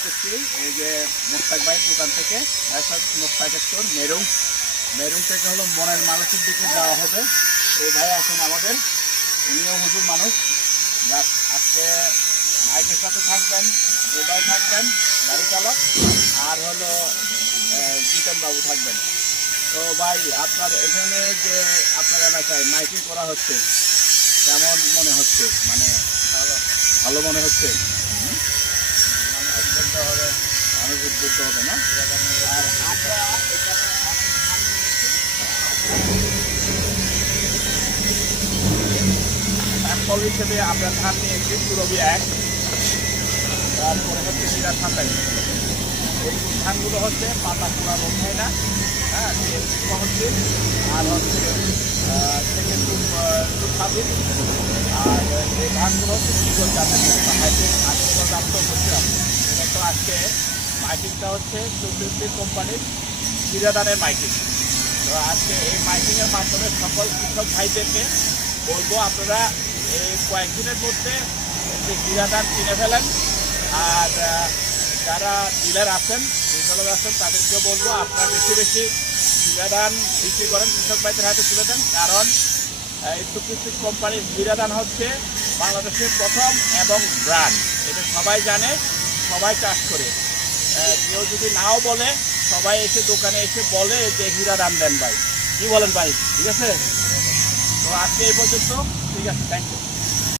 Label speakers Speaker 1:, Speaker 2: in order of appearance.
Speaker 1: করতেছি এই যে মোস্তাক ভাইয়ের দোকান থেকে মোস্তাক স্টোর মেরুং। মেরুং থেকে হলো মনের মানুষের দিকে যাওয়া হবে। এই ভাই এখন আমাদের উনিও হুজুর মানুষ। যাক, আজকে মাইকের সাথে থাকবেন, এই ভাই থাকবেন, গাড়ি চালক, আর হলো জিতন বাবু থাকবেন। তো ভাই, আপনার এখানে যে আপনার এলাকায় মাইকিং করা হচ্ছে, কেমন মনে হচ্ছে? মানে ভালো মনে হচ্ছে? হুম? মানুষ উদ্বুদ্ধ হবে না? আর এখানে ধান নিয়েছি। স্যাম্পল হিসেবে আমরা ধান নিয়েছি, সুরভি এক। তারপরে হচ্ছে জিরা সাতাই এই ধানগুলো হচ্ছে পাতা পোড়া রোগ হয় না হ্যাঁ হচ্ছে। আর হচ্ছে থেকে খুব স্বাধীন আর এই ধানগুলো হচ্ছে শিকল জাতের। হাইব্রিড আটশো প্রাপ্ত করছিলাম এটা তো আজকে মাইকিংটা হচ্ছে চৌধুরী কোম্পানির জিরাদানের মাইকিং। তো আজকে এই মাইকিংয়ের মাধ্যমে সকল কৃষক ভাইদেরকে বলব, আপনারা এই কয়েকদিনের মধ্যে যে জিরাদান কিনে ফেলেন। আর যারা ডিলার আছেন, রিটেলার আছেন, তাদেরকে বলব, আপনারা বেশি বেশি জিরাদান বিক্রি করেন, কৃষক ভাইদের হাতে তুলে দেন। কারণ এই সুপ্রিস্টিক কোম্পানির জিরাদান হচ্ছে বাংলাদেশের প্রথম এবং ব্র্যান্ড। এটা সবাই জানে, সবাই চাষ করে। কেউ যদি নাও বলে, সবাই এসে দোকানে এসে বলে যে, হীরা দাম দেন ভাই। কি বলেন ভাই? ঠিক আছে? তো আজকে এই পর্যন্ত। ঠিক আছে থ্যাংক ইউ